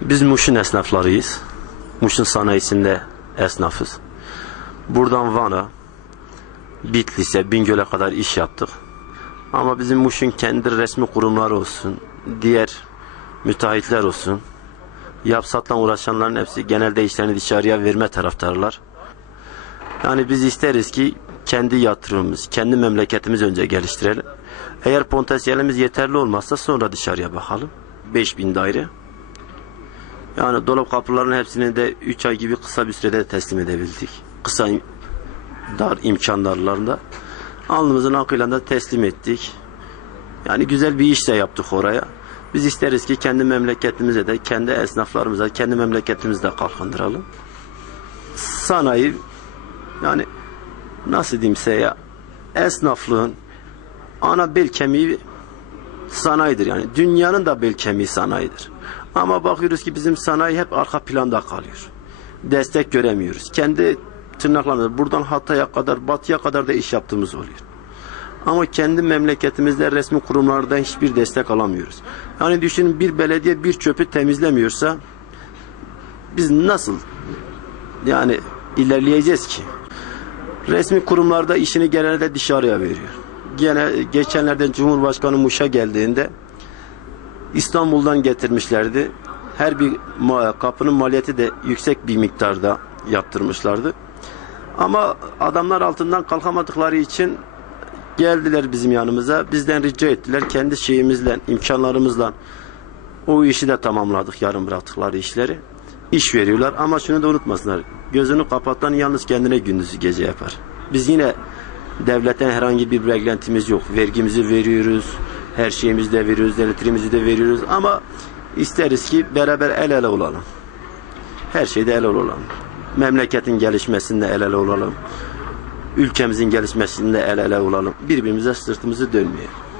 Biz Muş'un esnaflarıyız. Muş'un sanayisinde esnafız. Buradan Van'a, Bitlis'e, Bingöl'e kadar iş yaptık. Ama bizim Muş'un kendi resmi kurumları olsun, diğer müteahhitler olsun, yapsatla uğraşanların hepsi genelde işlerini dışarıya verme taraftarlar. Yani biz isteriz ki kendi yatırımımız, kendi memleketimiz önce geliştirelim. Eğer potansiyelimiz yeterli olmazsa sonra dışarıya bakalım. 5000 daire. Yani dolap kapıların hepsini de 3 ay gibi kısa bir sürede teslim edebildik. Kısa dar imkanlarında. Alnımızın akıyla da teslim ettik. Yani güzel bir iş de yaptık oraya. Biz isteriz ki kendi memleketimize de, kendi esnaflarımıza, kendi memleketimizde kalkındıralım. Sanayi, yani nasıl diyeyim size ya, esnaflığın ana bel kemiği sanayidir yani. Dünyanın da bel kemiği sanayidir. Ama bakıyoruz ki bizim sanayi hep arka planda kalıyor. Destek göremiyoruz. Kendi tırnaklarımızda buradan Hatay'a kadar, Batı'ya kadar da iş yaptığımız oluyor. Ama kendi memleketimizde resmi kurumlardan hiçbir destek alamıyoruz. Yani düşünün bir belediye bir çöpü temizlemiyorsa biz nasıl yani ilerleyeceğiz ki? Resmi kurumlarda işini genelde dışarıya veriyor. Gene geçenlerden Cumhurbaşkanı Muş'a geldiğinde İstanbul'dan getirmişlerdi. Her bir kapının maliyeti de yüksek bir miktarda yaptırmışlardı. Ama adamlar altından kalkamadıkları için geldiler bizim yanımıza. Bizden rica ettiler. Kendi şeyimizle, imkanlarımızla o işi de tamamladık yarım bıraktıkları işleri. İş veriyorlar ama şunu da unutmasınlar. Gözünü kapatan yalnız kendine gündüzü gece yapar. Biz yine devletten herhangi bir beklentimiz yok. Vergimizi veriyoruz. Her şeyimizi de veriyoruz. Elektriğimizi de veriyoruz. Ama isteriz ki beraber el ele olalım. Her şeyde el ele olalım. Memleketin gelişmesinde el ele olalım. Ülkemizin gelişmesinde el ele olalım. Birbirimize sırtımızı dönmeyelim.